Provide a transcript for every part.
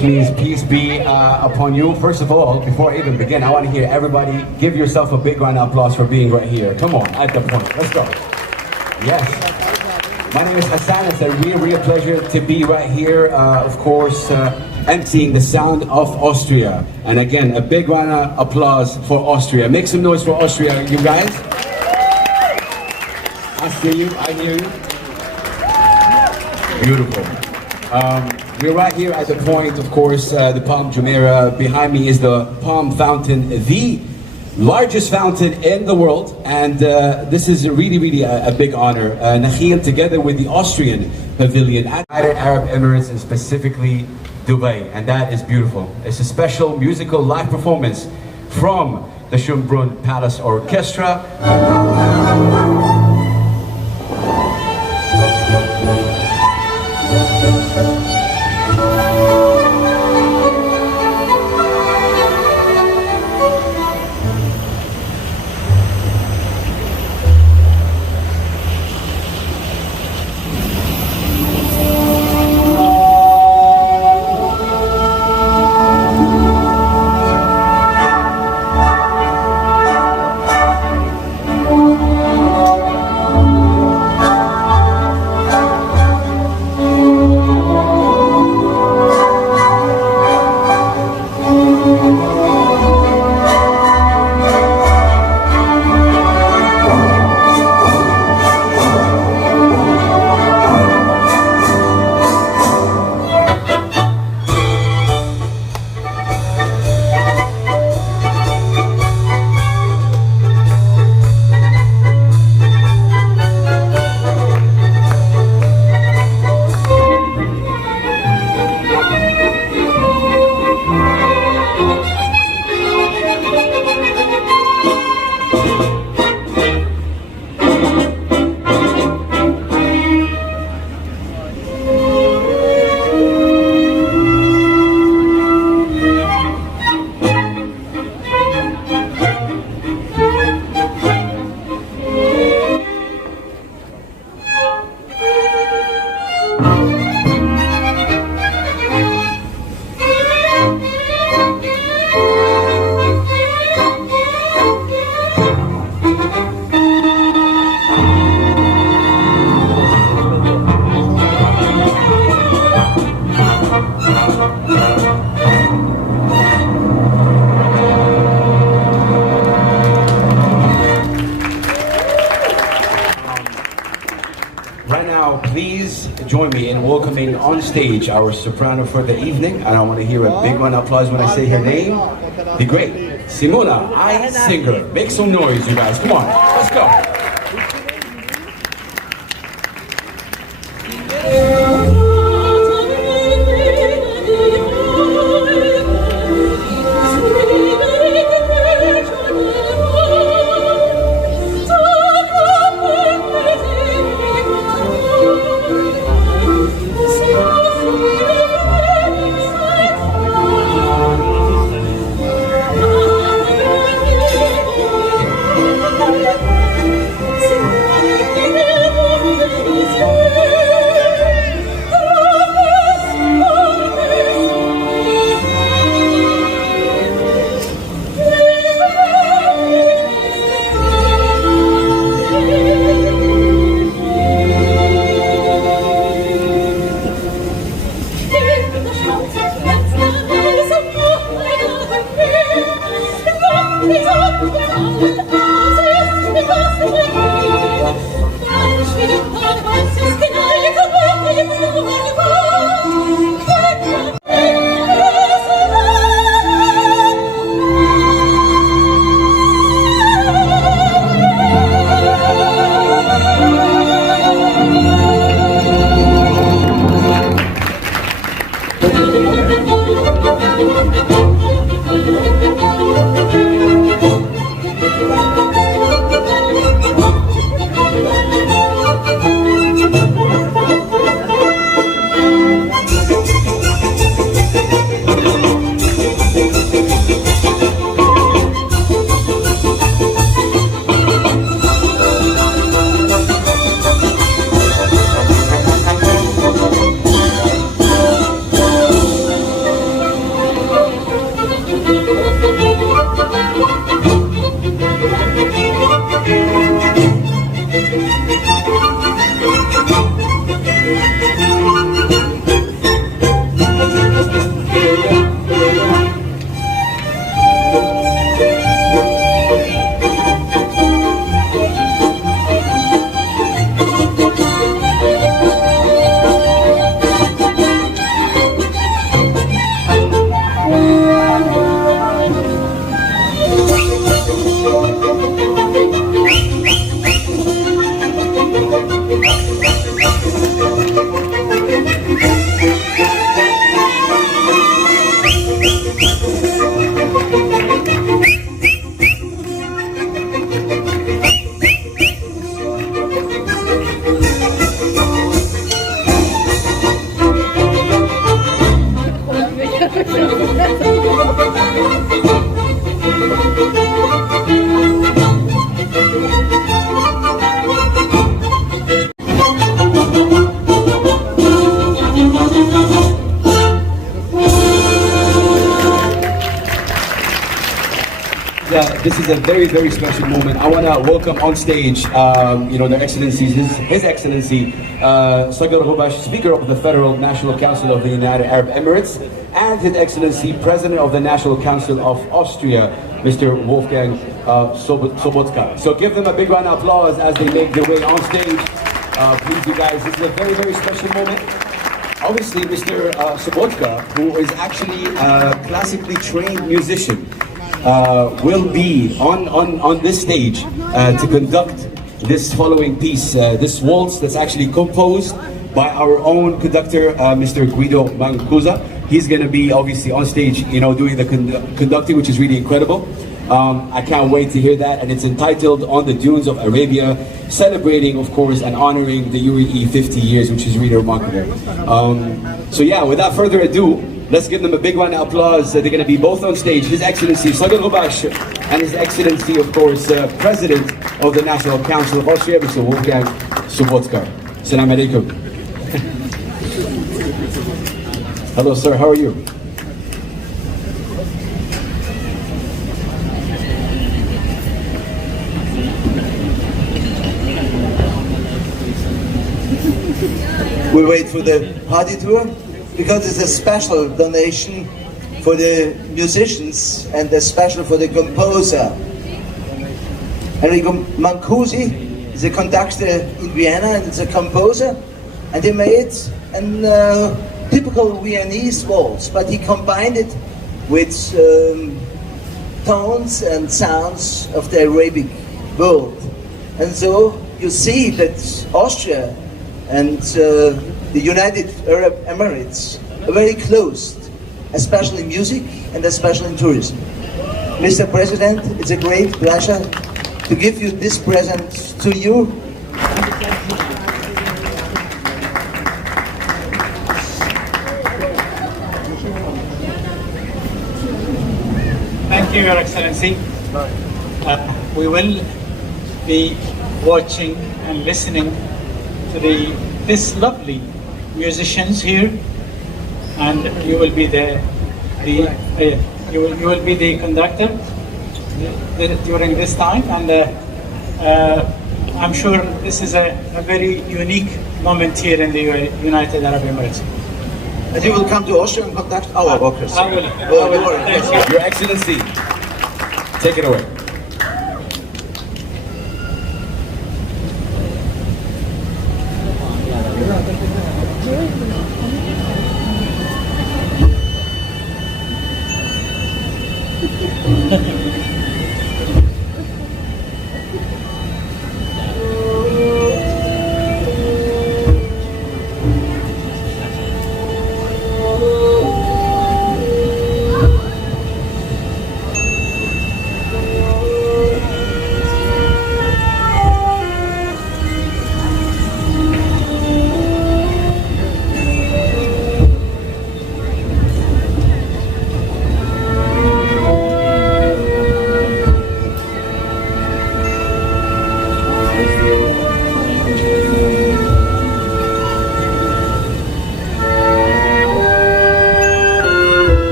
Please, peace be upon you. First of all, before I even begin, I want to hear everybody give yourself a big round of applause for being right here. Come on, at the point. Let's go. Yes. My name is Hassan. It's a real pleasure to be right here, of course, emceeing the sound of Austria. And again, a big round of applause for Austria. Make some noise for Austria, you guys. I see you, I hear you. Beautiful. We're right here at the point, of course, the Palm Jumeirah. Behind me is the Palm Fountain, the largest fountain in the world. And this is really a big honor. Nakhil, together with the Austrian Pavilion at United Arab Emirates, and specifically Dubai. And that is beautiful. It's a special musical live performance from the Schönbrunn Palace Orchestra. Right now, please join me in welcoming on stage our soprano for the evening. And I want to hear a big round of applause when I say her name. The great Simona I Singer. Make some noise, you guys. Come on, let's go. Yeah, this is a very, very special moment. I want to welcome on stage, their excellencies, His Excellency, Sagar Ghubash, Speaker of the Federal National Council of the United Arab Emirates, and His Excellency, President of the National Council of Austria, Mr. Wolfgang Sobotka. So give them a big round of applause as they make their way on stage. Please, you guys, this is a very, very special moment. Obviously, Mr. Sobotka, who is actually a classically trained musician, will be on this stage to conduct this following piece, this waltz that's actually composed by our own conductor, Mr. Guido Mancusa. He's going to be obviously on stage, doing the conducting, which is really incredible. I can't wait to hear that, and it's entitled On the Dunes of Arabia, celebrating, of course, and honoring the UAE 50 years, which is really remarkable. So yeah, without further ado, let's give them a big round of applause. They're going to be both on stage. His Excellency Sagar Ghubash and His Excellency, of course, President of the National Council of Austria, Mr. Wolfgang Sobotka. Assalamu alaikum. Hello, sir. How are you? We wait for the party tour because it's a special donation for the musicians and a special for the composer. Enrico Mancusi is a conductor in Vienna and it's a composer, and he made a typical Viennese waltz, but he combined it with tones and sounds of the Arabic world. And so you see that Austria and the United Arab Emirates are very close, especially in music and especially in tourism. Mr. President, it's a great pleasure to give you this present to you. Thank you, Your Excellency. We will be watching and listening to this lovely musicians here, and you will be you will be the conductor during this time, and I'm sure this is a very unique moment here in the United Arab Emirates. And you will come to Austria and conduct our orchestra. I will. Thank you. Your Excellency, take it away.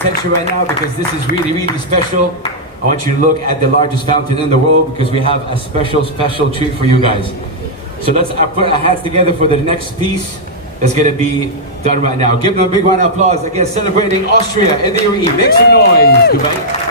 attention right now because this is really, really special. I want you to look at the largest fountain in the world because we have a special, special treat for you guys. So let's put our hands together for the next piece that's gonna be done right now. Give them a big round of applause. Again, celebrating Austria in the UAE. Make some noise, Dubai.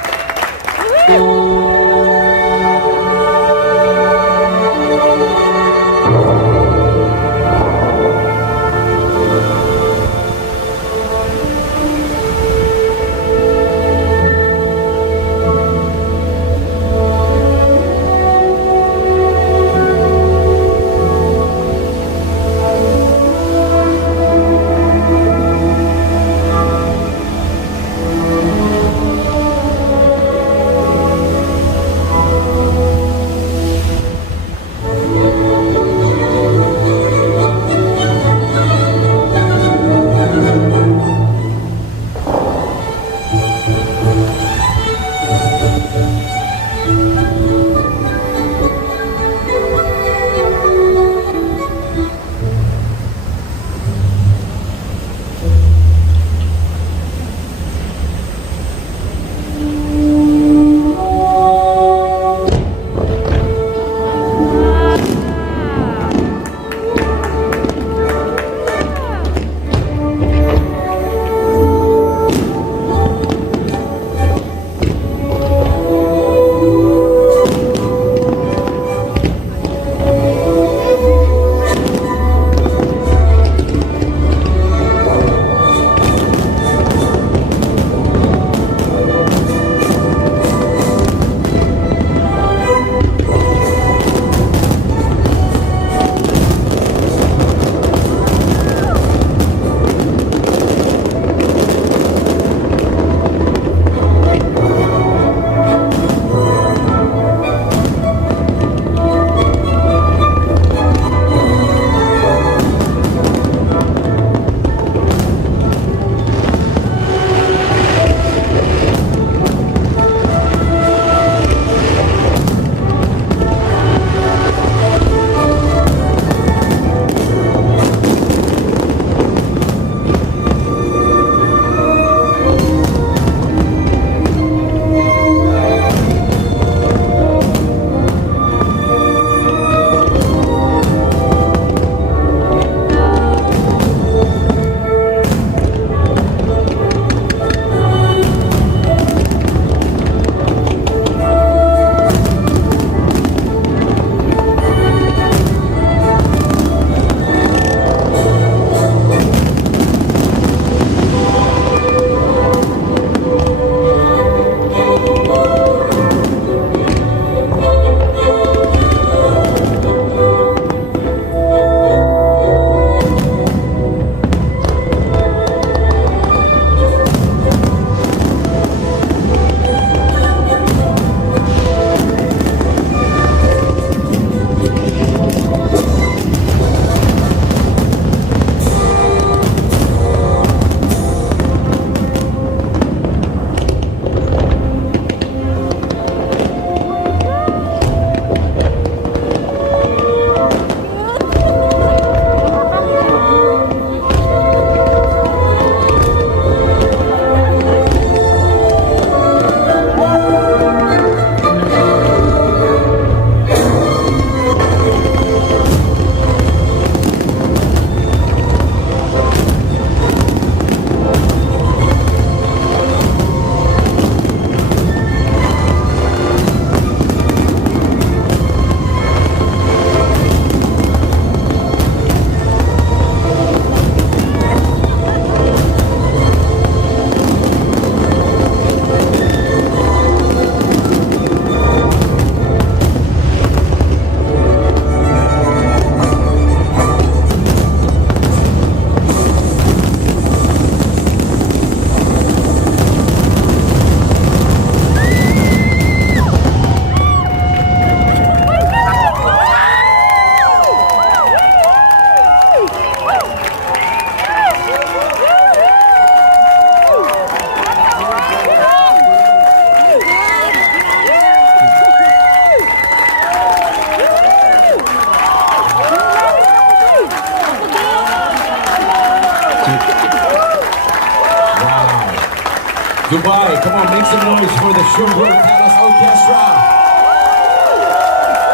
Come on, make some noise for the JUMEIRAH Palace Orchestra.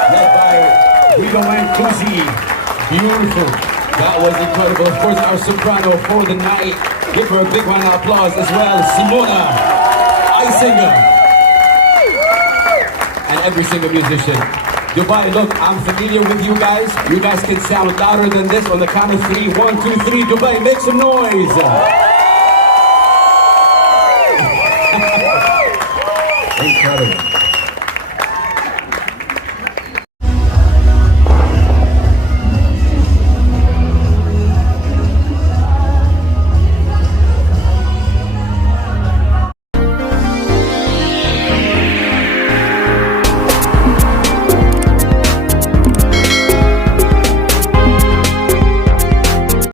Led by Guido Mancusi. Beautiful. That was incredible. Of course, our soprano for the night. Give her a big round of applause as well. Simona Eisinger. And every single musician. Dubai, look, I'm familiar with you guys. You guys can sound louder than this on the count of 3. 1, 2, 3. Dubai, make some noise. Incredible.